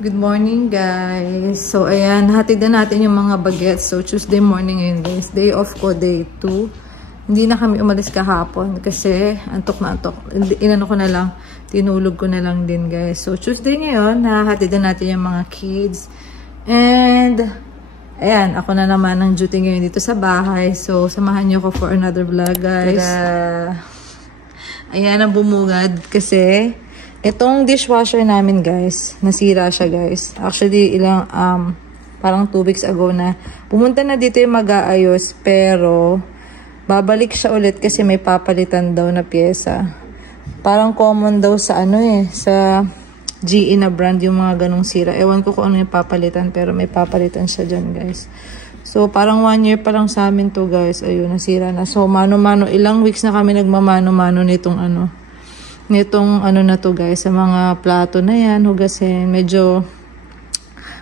Good morning guys. So ayan, hatid na natin yung mga bagets. So Tuesday morning ngayon guys. Day off ko, day 2. Hindi na kami umalis kahapon kasi antok na antok. Inano ko na lang, tinulog ko na lang din guys. So Tuesday ngayon, nahatid na natin yung mga kids. And ayan, ako na naman ang duty ngayon dito sa bahay. So samahan niyo ko for another vlog guys. Ayan ang bumungad kasi itong dishwasher namin guys, nasira siya guys. Actually, parang 2 weeks ago na pumunta na dito yung mag-aayos, pero babalik siya ulit kasi may papalitan daw na pyesa. Parang common daw sa sa GE na brand yung mga ganong sira. Ewan ko kung ano yung papalitan, pero may papalitan siya dyan guys. So parang 1 year pa lang sa amin to guys. Ayun, nasira na. So mano-mano, ilang weeks na kami nagmamano-mano nitong na to guys, sa mga plato na yan, hugasin. Medyo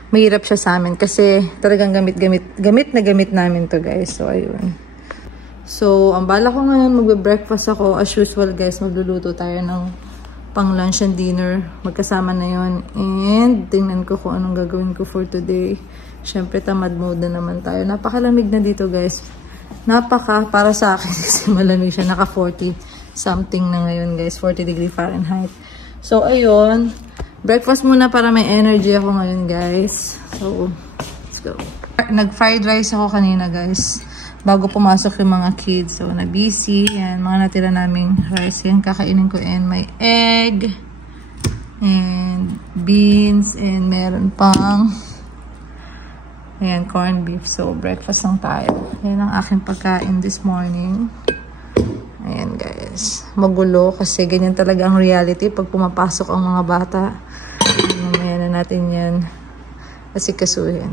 mahirap siya sa amin kasi talagang gamit namin to guys. So ayun. So ang bala ko ngayon, magbe-breakfast ako as usual guys. Magluluto tayo ng pang lunch and dinner, magkasama na yon. And tingnan ko kung anong gagawin ko for today. Syempre tamad mode na naman tayo. Napakalamig na dito guys. Para sa akin kasi malamig siya. Naka 40 something na ngayon guys, 40 degree Fahrenheit. So ayun, breakfast muna para may energy ako ngayon guys. So let's go. Nag-fried rice ako kanina guys, bago pumasok yung mga kids. So na busy, yan, mga natira naming rice, yan kakainin ko. And may egg and beans and meron pang ayan, corned beef. So breakfast lang tayo. Yan ang aking pagkain this morning. Ayan guys, magulo kasi ganyan talaga ang reality pag pumapasok ang mga bata. Mamaya na natin yan asikasuhin.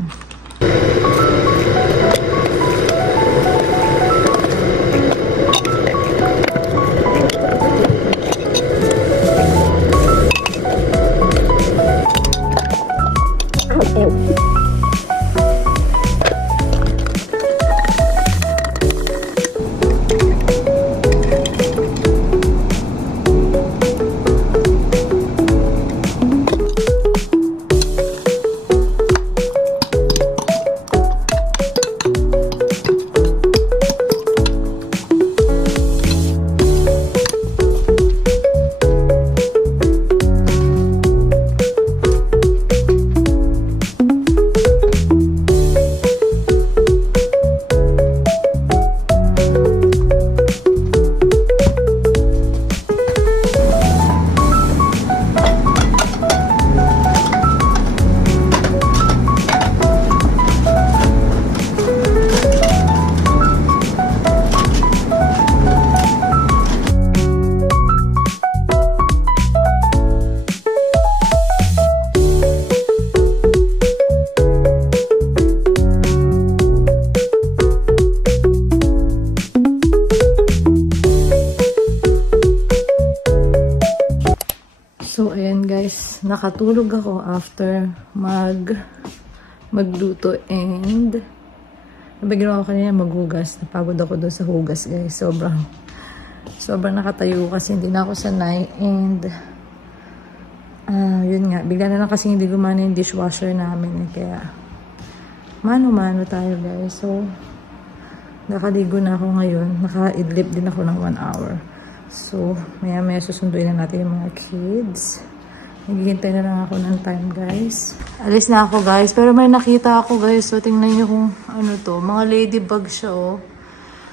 So, ayan guys, nakatulog ako after magluto and nabagyan ako kanina maghugas. Napagod ako doon sa hugas guys. Sobrang nakatayo kasi hindi na ako sanay and yun nga, bigla na lang kasi hindi gumana yung dishwasher namin. Kaya mano-mano tayo guys. So, nakaligo na ako ngayon. Naka-idlip din ako ng 1 hour. So, maya-maya susunduin na natin yung mga kids. Naghihintay na lang ako ng time, guys. Alis na ako, guys. Pero may nakita ako, guys. So, tingnan nyo kung ano to. Mga ladybug siya, oh.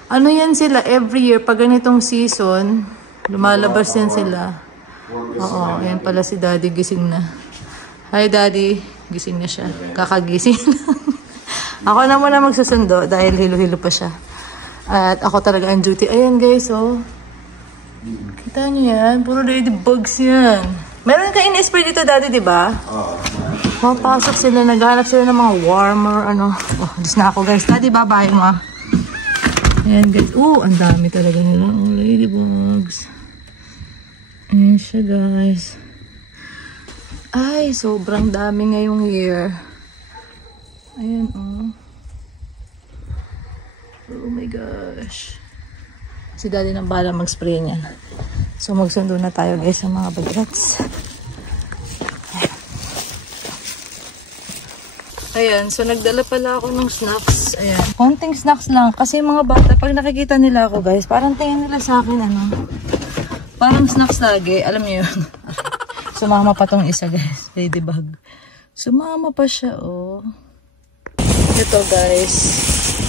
Ano yan sila? Every year, pag ganitong season, lumalabas yan sila. Oo, ayan pala si Daddy. Gising na. Hi, Daddy. Gising na siya. Kakagising lang. Ako na muna magsusundo dahil hilo-hilo pa siya. At ako talaga ang duty. Ayan, guys, oh. Kita nyo yan? Puro ladybugs yan. Meron ka in-spray dito, Daddy, di ba? Oo. Mapasok sila. Naghanap sila ng mga warmer, ano. Oh, dis na ako, guys. Daddy, bye-bye mo. Ayan, guys. Ang dami talaga nila. Oh, ladybugs. Ayan siya, guys. Ay, sobrang dami ngayong year. Ayan, oh. Oh my gosh. Si Daddy nang bahala mag-spray niya. So magsundo na tayo guys sa mga bagets. Ayan, so nagdala pala ako ng snacks. Ayan, konting snacks lang. Kasi yung mga bata, pag nakikita nila ako guys, parang tingin nila sa akin, ano, parang snacks lagi. Alam niyo yun. Sumama pa tong isa guys, ladybug. Sumama pa siya, oh. Ito guys.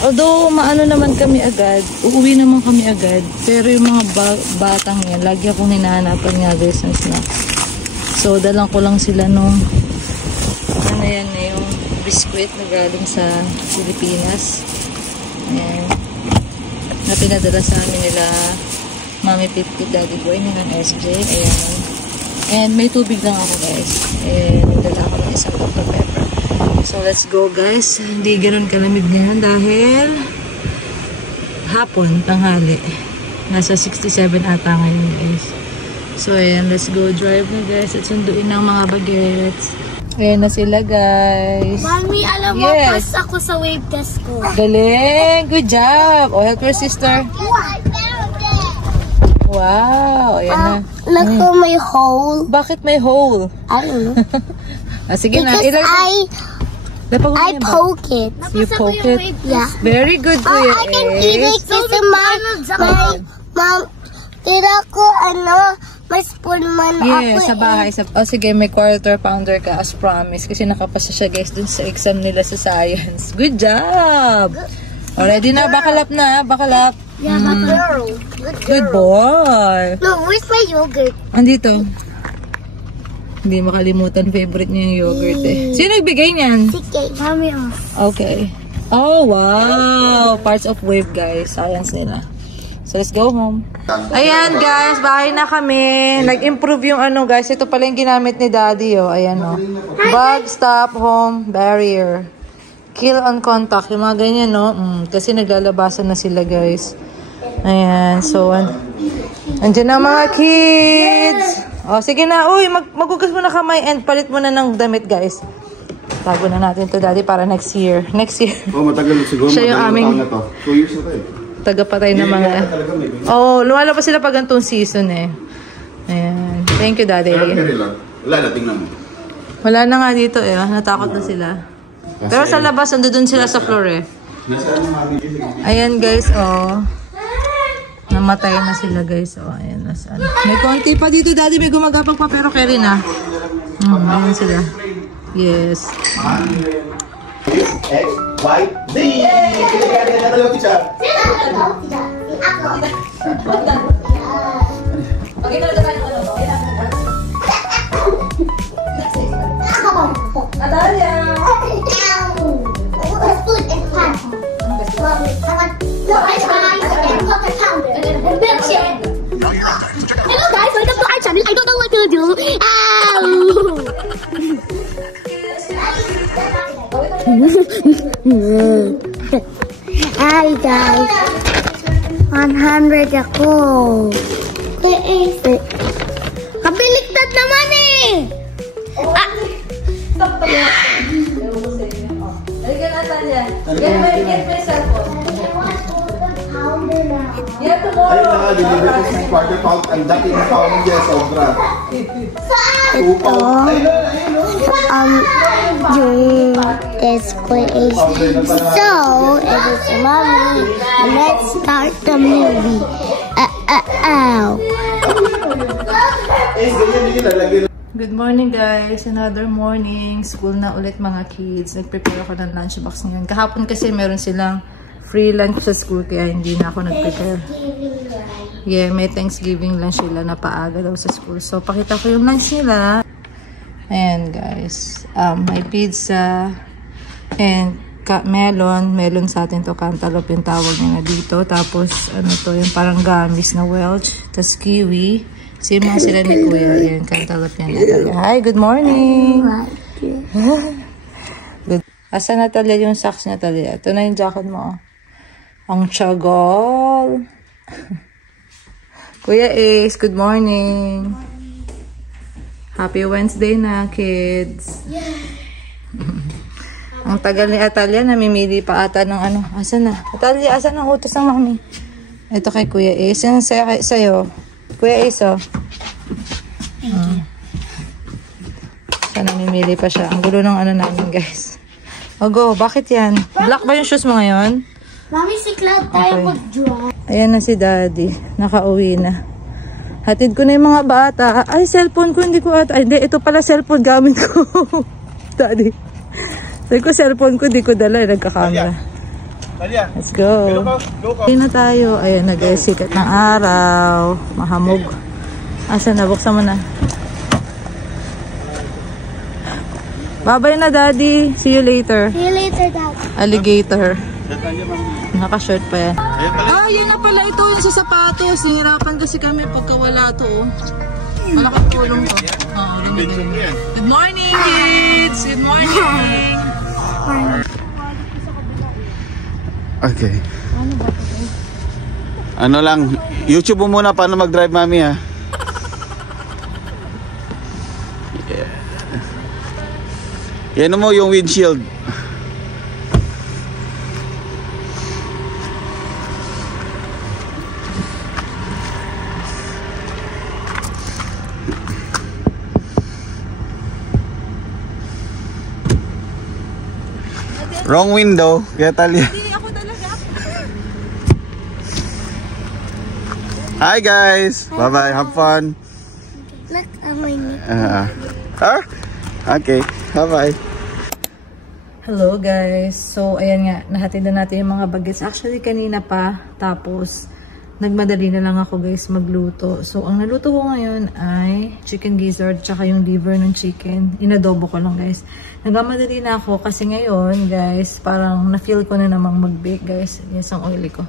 Although, maano naman kami agad, uuwi naman kami agad. Pero yung mga batang yan, lagi akong hinahanapan nga guys ng snacks. So, dalang ko lang sila nung, ano yan, yung biskuit na galing sa Pilipinas. Ayan. Na pinadala sa amin nila Mami Pit-Pit, Daddy Boy, nilang SJ. Ayan. And may tubig lang ako guys. And dala ako ng isang Dr. Pepper. So let's go guys. Hindi ganun kalamig ngayon dahil hapon, tanghali. Nasa 67 ata ngayon guys. So ayan, let's go drive na guys. At sunduin ng mga bagets. Ayan na sila guys. Mami, alam mo, pass ako sa wave test ko. Galing! Good job! Oh, help your sister. Wow! Ayan na. Look for my hole. Bakit may hole? I don't know. Sige na. Because I poke it. You poke it? Yeah. Very good, Kuya I can eat it kasi mom, tira ko may spoon man yeah, ako sa bahay. Oh, sige, may quarter pounder ka as promise. Kasi nakapasa siya guys dun sa exam nila sa science. Good job! Already na, bakalap na, bakalap. Yeah, girl. Good boy. No, where's my yogurt? Andito. Hindi makalimutan, favorite niya yung yogurt eh. Sino nagbigay niyan? Sige, mami Okay. Oh, wow! Parts of wave guys. Science nila. So, let's go home. Ayan, guys. Bahay na kami. Nag-improve yung ano, guys. Ito pala yung ginamit ni Daddy, oh. Ayan, oh. Bug, stop, home, barrier. Kill on contact. Yung mga ganyan, no? Kasi naglalabasan na sila, guys. Ayan. So, andyan na mga kids. Oh, sige na. Uy, magugas mo na kamay and palit mo na ng damit, guys. Tago na natin to, Daddy, para next year. Next year. Oh, matagal siguro. Siya yung aming... 2 years na tayo. Tagapatay na mga... Oh, lumalabas sila pag ganitong season eh. Ayan. Thank you, Daddy. Wala na, tingnan mo. Wala na nga dito eh. Natakot na sila. Pero sa labas, andun sila sa floor eh. Ayan guys, oh. Namatay na sila guys. Oh, ayan. Nasaan. May konti pa dito, Daddy. May gumagapang pa pero kaya rin ah. Ayan sila. Yes. X, Y, Z! Kinagagay siya. Natalia! Hello guys, welcome to our channel. I don't know what to do. Hi guys, 100 ako. Kabiliktad naman eh. Halika Natalia. Get my cellphone. Yeah, tomorrow. Ayun na, deliver ko sa quarter pound. Ang daki na pound niya, sobra. Ito, yung test ko is so, it is mommy. Let's start the movie. Good morning guys! Another morning. School na ulit mga kids. Nag-prepare ako ng lunchbox ngayon. Kahapon kasi meron silang free lunch sa school kaya hindi na ako nag-prepare. Yeah, may Thanksgiving lunch sila na paaga daw sa school. So, pakita ko yung lunch nila. Ayan guys. May pizza and melon sa atin to, cantaloupe yung tawag nila dito. Tapos, ano to, yung parang gamis na Welch. Tapos kiwi. Same lang sila ni Kuya. Ayan, cantaloupe yan. Natalia. Hi, good morning! Good. Asa Natalia yung socks Natalia? Ito na yung jacket mo. Ang tiyagol. Kuya Ace, good morning. Happy Wednesday na, kids. Ang tagal ni Atalia, namimili pa ata ng ano. Asan na? Atalia, asan ang utos ng mami? Ito kay Kuya Ace. Yan sa'yo. Kuya Ace, oh. Sana namimili pa siya. Ang gulo ng ano namin, guys. go. Bakit yan? Black ba yung shoes mo ngayon? Mami, si Cloud tayo Okay. mag-drive. Ayan na si Daddy. Nakauwi na. Hatid ko na yung mga bata. Ay, cellphone ko. Hindi ko ata. Ay, hindi. Ito pala cellphone gamit ko. Daddy. Sabi ko cellphone ko. Di ko dala. Nagkakamera. Let's go. Hindi na tayo. Ayan na guys. Sikat ng araw. Mahamog. Asa na? Buksan mo na. Bye-bye na, Daddy. See you later. See you later, Dad. Alligator. Naka-short pa yan. Ah, yun na pala ito yung sa sapatos. Nahirapan kasi kami pagka wala to. Malaking tulong to. Good morning, kids! Good morning! Okay. Ano lang, YouTube mo muna paano mag-drive, Mami, ha? Yan mo yung windshield. Wrong window, kaya Talia. Hindi ako talaga. Hi guys, bye bye, have fun. Look at my knee. Okay, bye bye. Hello guys. So ayan nga, nahatid na natin yung mga bagets. Actually kanina pa, tapos nagmadali na lang ako guys magluto. So ang naluto ko ngayon ay chicken gizzard tsaka yung liver ng chicken. Inadobo ko lang guys. Nagmamadali na ako kasi ngayon guys, parang na-feel ko na namang mag-bake guys. Yes, ang oily ko.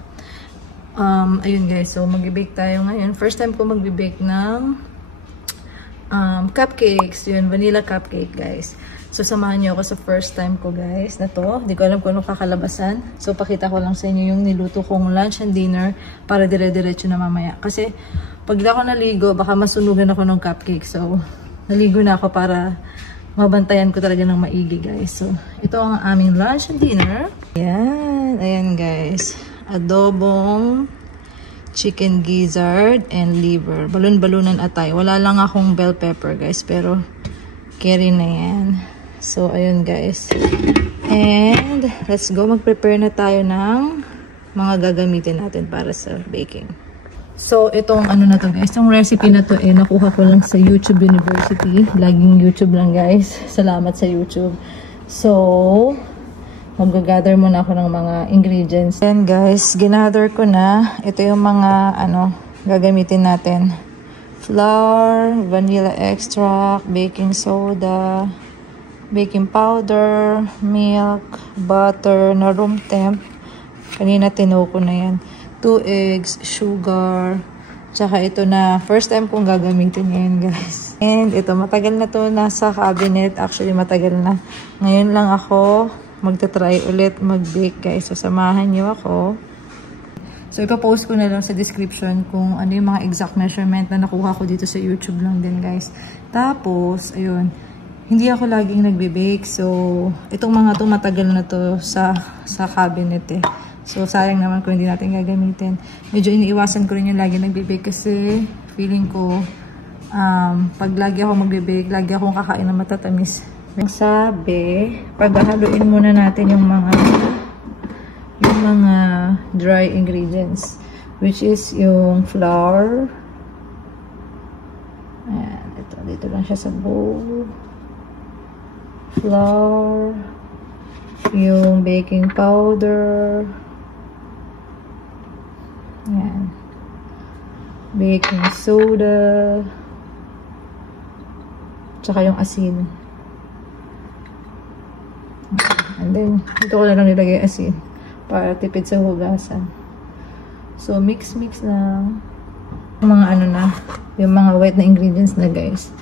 Ayun guys, so mag-bake tayo ngayon. First time ko mag-bake ng cupcakes. Yun, vanilla cupcake guys. So samahan niyo ako sa first time ko guys na to. Hindi ko alam kung anong kakalabasan. So pakita ko lang sa inyo yung niluto kong lunch and dinner para dire-diretso na mamaya. Kasi pag di ako naligo, baka masunugan ako ng cupcake. So naligo na ako para mabantayan ko talaga ng maigi guys. So ito ang aming lunch and dinner. Ayan, ayan guys. Adobong chicken gizzard and liver. Balon-balunan atay. Wala lang akong bell pepper guys, pero carry na yan. So, ayun guys. And, let's go. Mag-prepare na tayo ng mga gagamitin natin para sa baking. So, itong ano na to guys. Itong recipe na to nakuha ko lang sa YouTube University. Laging YouTube lang guys. Salamat sa YouTube. So, mag-gather muna ako ng mga ingredients. And guys, ginather ko na. Ito yung mga gagamitin natin. Flour, vanilla extract, baking soda, baking powder, milk, butter na room temp. Kanina tinuo ko na yan. 2 eggs, sugar, tsaka ito na first time kong gagamitin ngayon guys. And ito, matagal na to nasa cabinet. Actually, matagal na. Ngayon lang ako magta-try ulit mag-bake guys. So, samahan niyo ako. So, ipapost ko na lang sa description kung ano yung mga exact measurement na nakuha ko dito sa YouTube lang din guys. Tapos, ayun. Hindi ako laging nagbe-bake. So, itong mga to matagal na to sa cabinet eh. So, sayang naman kung hindi natin gagamitin. Medyo iniiwasan ko rin yung lagi nagbe-bake kasi feeling ko pag lagi ako magbe-bake, lagi akong kakain ng matatamis. Sabi, paghahaluin muna natin yung mga dry ingredients, which is yung flour. Ayan, dito lang siya sa bowl. Flour, yung baking powder, ayan, baking soda, tsaka yung asin. And then, dito ko na lang nilagay asin para tipid sa hugasan. So, mix lang. Yung mga yung mga wet na ingredients na guys.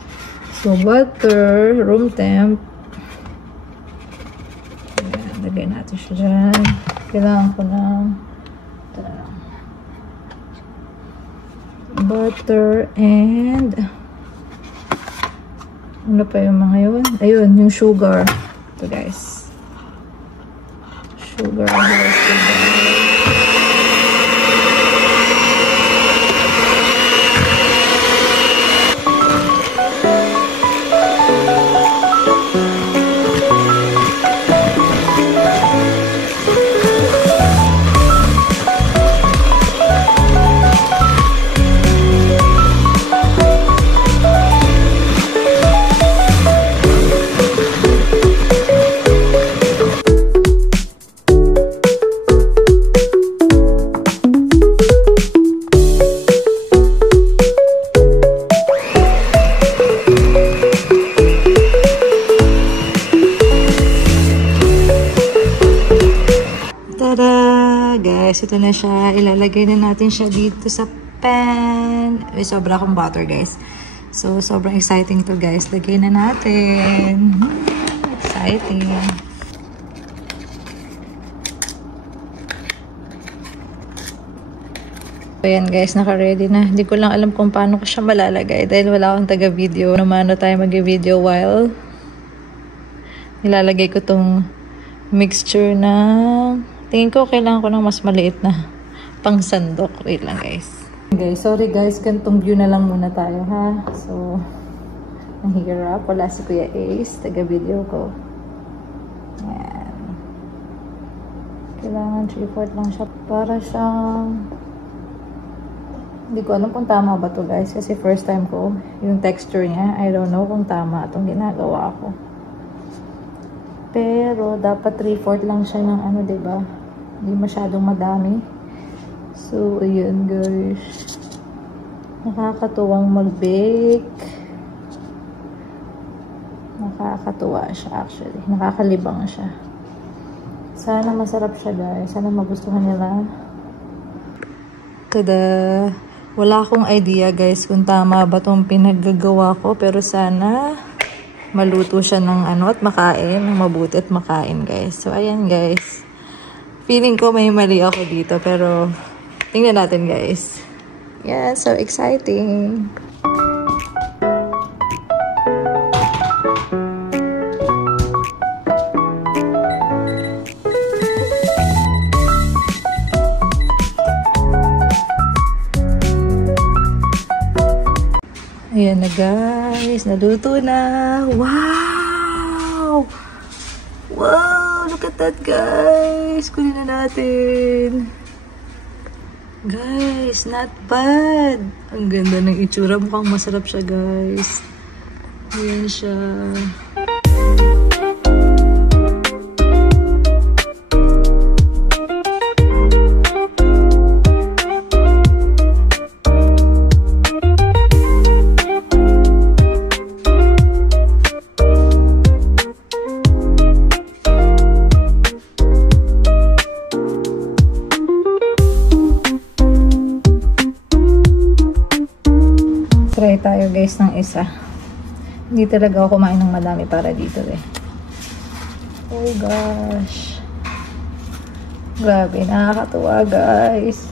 So, butter, room temp. Ayan, lagay natin siya dyan. Kailangan ko ng butter and ano pa yung mga yun? Ayun, yung sugar. Ito guys. Sugar. guys, ito na siya. Ilalagay na natin siya dito sa pan. May sobra akong butter guys. So, sobrang exciting to guys. Lagay na natin. Exciting. Ayan guys, naka-ready na. Hindi ko lang alam kung paano ko siya malalagay dahil wala akong taga-video. Mano tayo mag-video while nilalagay ko tong mixture na tingin ko kailangan ko ng mas maliit na pang sandok. Wait lang guys. Guys, sorry guys, gantong view na lang muna tayo ha. So, nahihirap. Wala si Kuya Ace, taga-video ko. Ayan. Kailangan 3/4 lang siya para siyang hindi ko alam kung tama ba to guys kasi first time ko yung texture niya. I don't know kung tama itong ginagawa ko. Pero dapat 3/4 lang siya ng ano, diba? Hindi masyadong madami. So, ayun guys. Nakakatuwang mag-bake. Nakakatuwa siya actually. Nakakalibang siya. Sana masarap siya guys. Sana magustuhan nila. Tada! Wala akong idea guys kung tama ba itong pinaggagawa ko. Pero sana maluto siya ng ano at makain. Ng mabuti at makain guys. So ayan guys. Feeling ko may mali ako dito. Pero tingnan natin guys. Yeah, so exciting. Ayan na guys, naluto na. Wow! Wow! Look at that guys! Kunin na natin. Guys, not bad. Ang ganda ng itsura. Mukhang masarap siya guys. Ayan siya. Try tayo guys ng isa. Hindi talaga ako kumain ng madami para dito eh. Oh gosh. Grabe, nakakatuwa guys.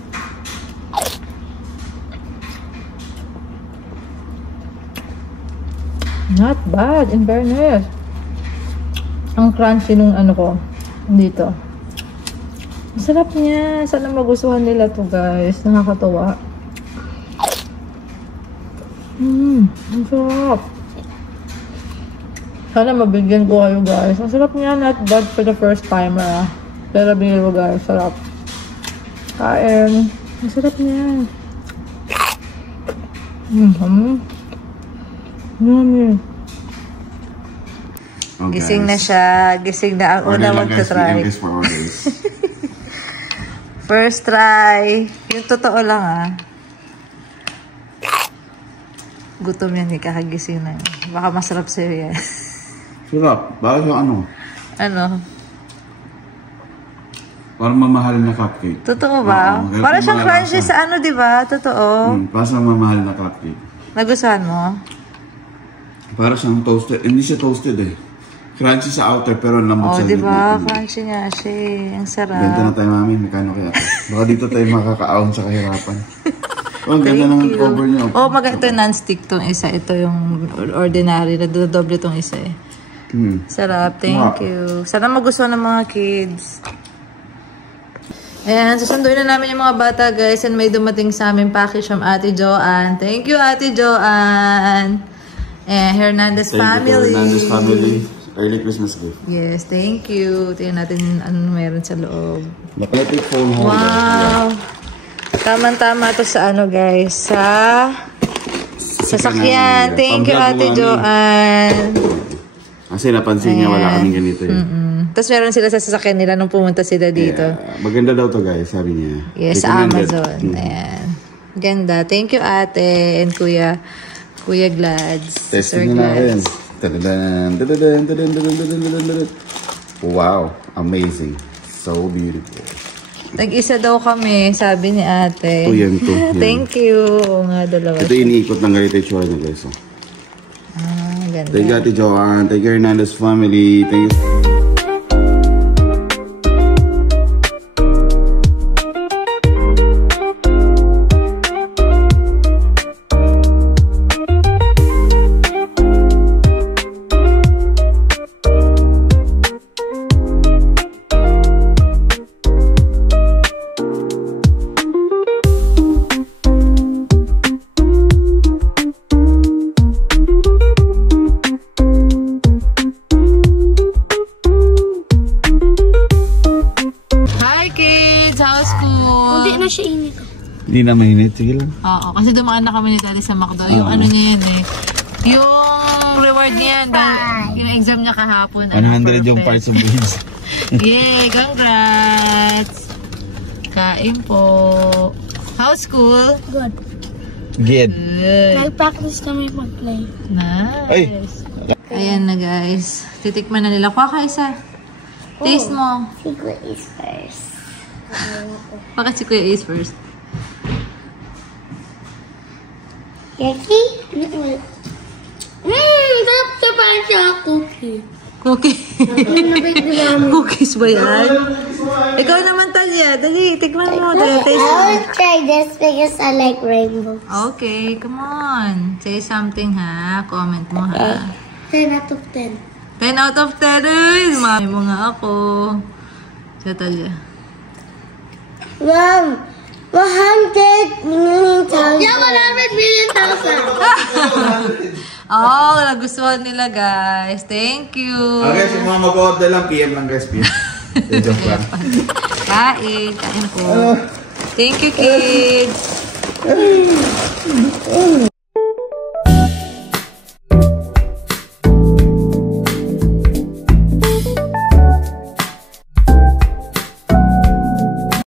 Not bad, in fairness. Ang crunchy nung ano ko dito. Masarap niya. Sana magustuhan nila to guys. Nakakatuwa. Ang sarap. Sana mabigyan ko kayo guys. Ang sarap niya, not bad for the first timer ah. Pero bigyan ko guys, sarap. Kain. Ang sarap niya. Yummy. Oh, Gising na siya. Gising na ang una magta-try. First try. Yung totoo lang ah. Gutom yan, kakagising na. Baka masarap sa'yo yan. Sarap. Bakit yung ano? Ano? Parang mamahal na cupcake. Totoo ba? Para siyang crunchy sa ano, di ba? Totoo. Para siyang mamahal na cupcake. Nagustuhan mo? Para siyang toasted. Hindi siya toasted eh. Crunchy sa outer pero lambot sa di ba? Crunchy nga siya. Ang sarap. Benta na tayo mami. Mekano kaya ito. Baka dito tayo makakaahon sa kahirapan. Oh, ganda ng cover niya. Oh, maganda ito non-stick tong isa. Ito yung ordinary. Nadodoble tong isa eh. Sarap. Thank you. Sana magustuhan ng mga kids. Ayan, susunduin na namin yung mga bata guys. And may dumating sa amin package from Ate Joanne. Thank you, Ate Joanne. And Hernandez family. Hernandez family. Early Christmas gift. Yes, thank you. Tingnan natin ano meron sa loob. Magnetic phone holder. Wow! Tama-tama to sa ano guys, sa sasakyan. Thank you Ate Joanne. Kasi napansin niya wala kaming ganito eh. Tapos meron sila sa sasakyan nila nung pumunta sila dito. Yeah. Maganda daw to guys, sabi niya. Yes, sa Amazon. Ayan. Ganda. Thank you Ate and Kuya Glads. Testing na natin. Wow, amazing. So beautiful. Tag-isa daw kami, sabi ni ate. Ito yan to. Yan. Thank you. Oo nga, dalawa. Ito iniikot ng ganito yung tsura na guys. Oh. Ganda. Thank you, Ate Joanne. Thank you, Hernandez family. Thank you. Siya init. Hindi na mainit. Sige lang. Oo, kasi dumaan na kami ni Daddy sa McDo. Yung ano niya yan eh. Yung reward niya yan. Yung exam niya kahapon. 100 yung parts of beans. Yay! Congrats! Kain po. How's school? Good. Good. Good. Nag-practice kami mag-play. Nice. Ayan na guys. Titikman na nila. Kuha ka isa. Taste mo. Secret is first. Bakit si Kuya Ace first? Yaki? Sarap siya parang siya cookie. Cookie. Cookies ba yan? Ikaw naman, Talia. Dali, tikman mo. Dali, taste I mo. will try this because I like rainbows. Okay, come on. Say something ha. Comment mo ha. 10 out of 10. 10 out of 10 rin. Mami mo nga ako. Sa Talia. Mom, 100 million thousand. Yeah, 100 million thousand. Oh, nagustuhan nila guys. Thank you. Okay, so mga mag-order lang, PM lang guys, PM. Joke lang. Kain po. Thank you, kids.